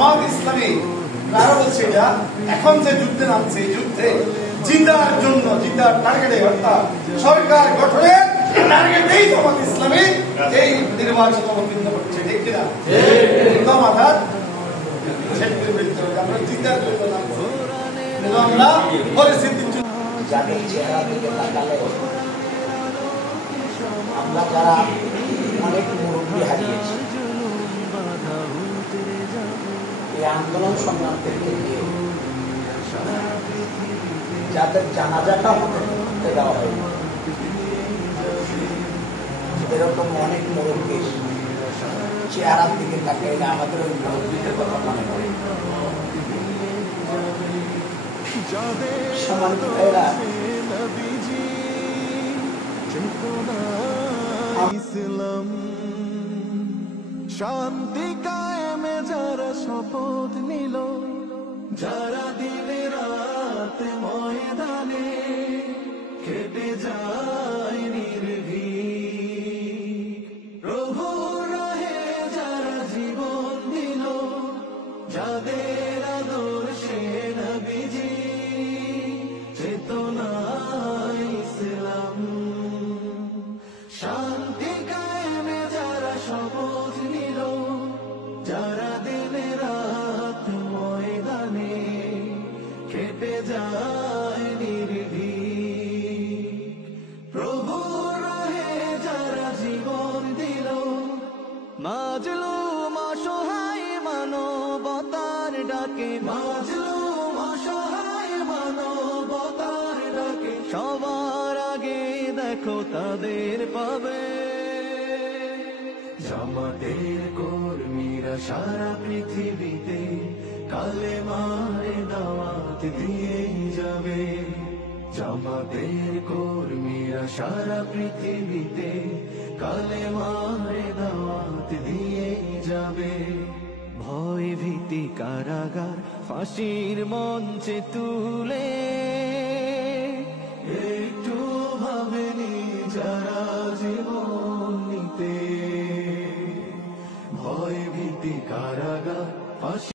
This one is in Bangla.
জামাত ইসলামী তারা বলছে এটা এখন যে যুদ্ধে নামছে এই যুদ্ধে জিতার জন্য, জিতার টার্গেটে অর্থাৎ সরকার গঠনের টার্গেটেই জামাত ইসলামী এই নির্বাচন অবতীর্ণ করছে, ঠিক কিনা? মাথা সেট করে ফেলতে হবে, আমরা জিতার জন্য নামছি, আমরা পরিস্থিতির জন্য। যাদের চেহারা দিকে তাকালে আমরা যারা অনেক মুরব্বী হারিয়েছি, এই আন্দোলন সংগ্রাম থেকে গিয়ে যাদের জানাজাটা আমাদের করতে দেওয়া হয়, এরকম অনেক মুরব্বী চেহারার দিকে তাকাইলে আমাদের ওই মুরব্বীদের কথা মনে পড়ে। সম্মানিত ভাইরা, ইসলাম শান্তি কায়েমে যারা শপথ নিল, যারা দিনে রাত ময়দানে কেটে যায় নির্ভীক, প্রভু রাহে যারা জীবন দিল, যাদের আদর্শে নবীজি চেতনা ইসলাম, শান্তি কায়েমে যারা শপথ নিল, যারা দিনে রাত ময়দানে কেটে যায় নির্ভীক, প্রভু রাহে যারা জীবন দিল, মাজলুম অসহায় মানবতার ডাকে, মাজলুম অসহায় মানবতার ডাকে, সবার আগে দেখো তাদের পাবে। জামাতের কর্মীরা সারা পৃথিবীতে কালেমার দাওয়াত দিয়েই যাবে, জামাতের কর্মীরা সারা পৃথিবীতে কালেমার দাওয়াত দিয়েই যাবে। ভয় ভীতি কারাগার ফাঁসির মঞ্চে তুলে